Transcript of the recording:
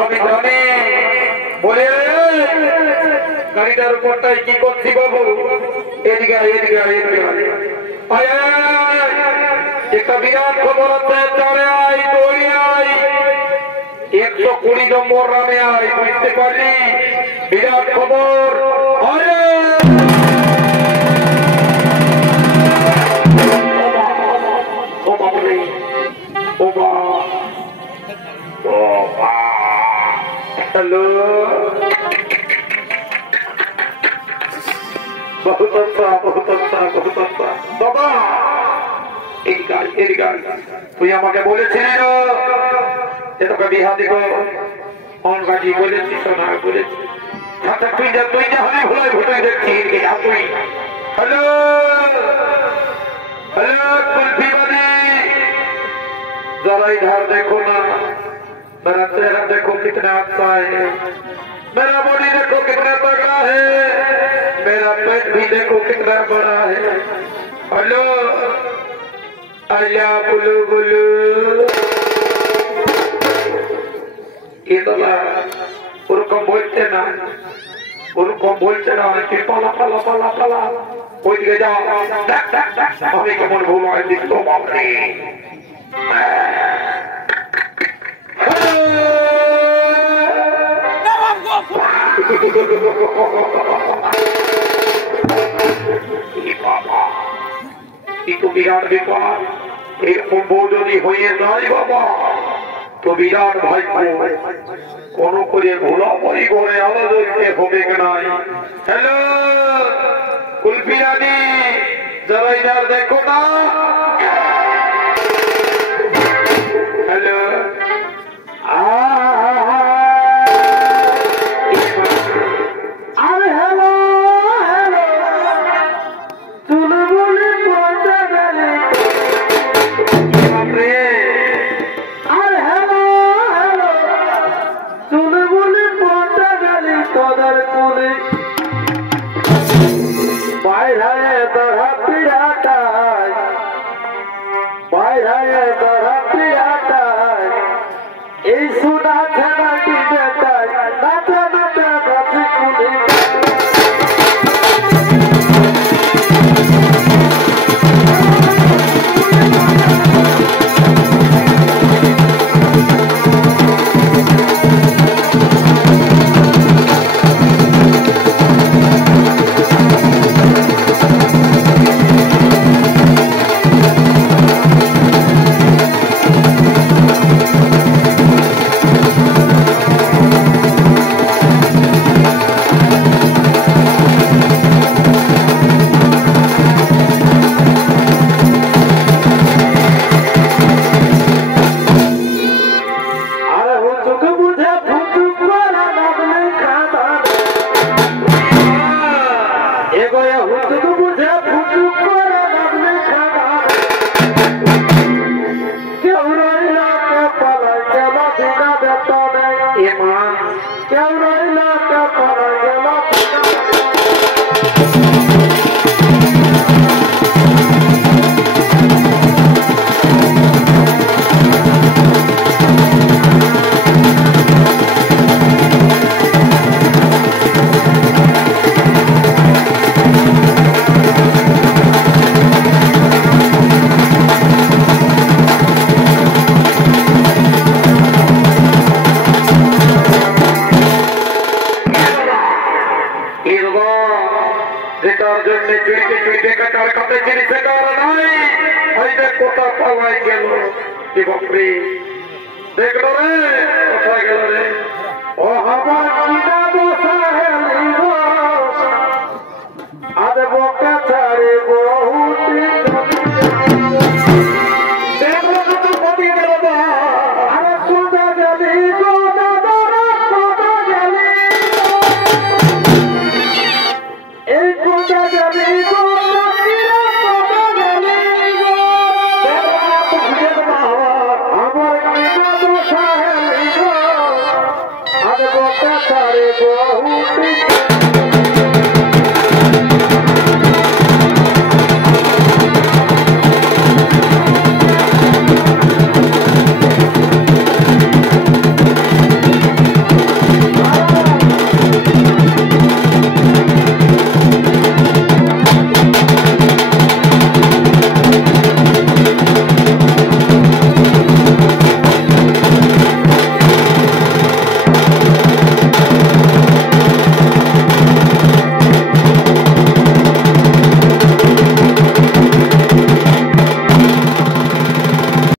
আমি জানি বলে গাড়িটার উপরটাই কি করছি বাবু এদিকে একটা বিরাট খবর আছে চলে আয় দৌড়ে আয় 120 নম্বর রানে আয় বুঝতে পারলি বিরাট খবর हेलो बहुत अच्छा बाबा তুই আমাকে বলেছিলি যে তোকে বিহা দিব অনগাটি বলেছিস না বলেছিস আচ্ছা তুই যা হলে ভুলাই ভুটাই দেখছি তুই हेलो कुल्फी वाली जरा इधर देखो ना मेरा चेहरा देखो कितना अच्छा है मेरा बॉडी देखो कितना तगड़ा है मेरा पेट भी देखो कितना बड़ा है हेलो आया बुलू बुलू इतना उनको बोलते ना कि पला ওই দিকে যাও আমি কেমন ভুল হয় দেখতো বাপরে বিরাট ব্যাপার এরকম বউ যদি হয়ে যায় বাবা তো বিরাট ভাই কোন করে ভোলাপরি করে আলাদা হবে নাই হ্যালো कुल्फी रानी जरा इधर देखो ना हेलो अरे हेलो तुम बोले पहुंचा गए अरे हेलो तुम बोले पहुंचा गए कदर कुले বাইরে ধরা পিড়াটাই এই সোনা ছেনাটি যেটাই নাচা গাছে কুলে देख लो रे कोथा गेल रे ओ हमार कीना दोसा है लीगो आदे बोका छाड़े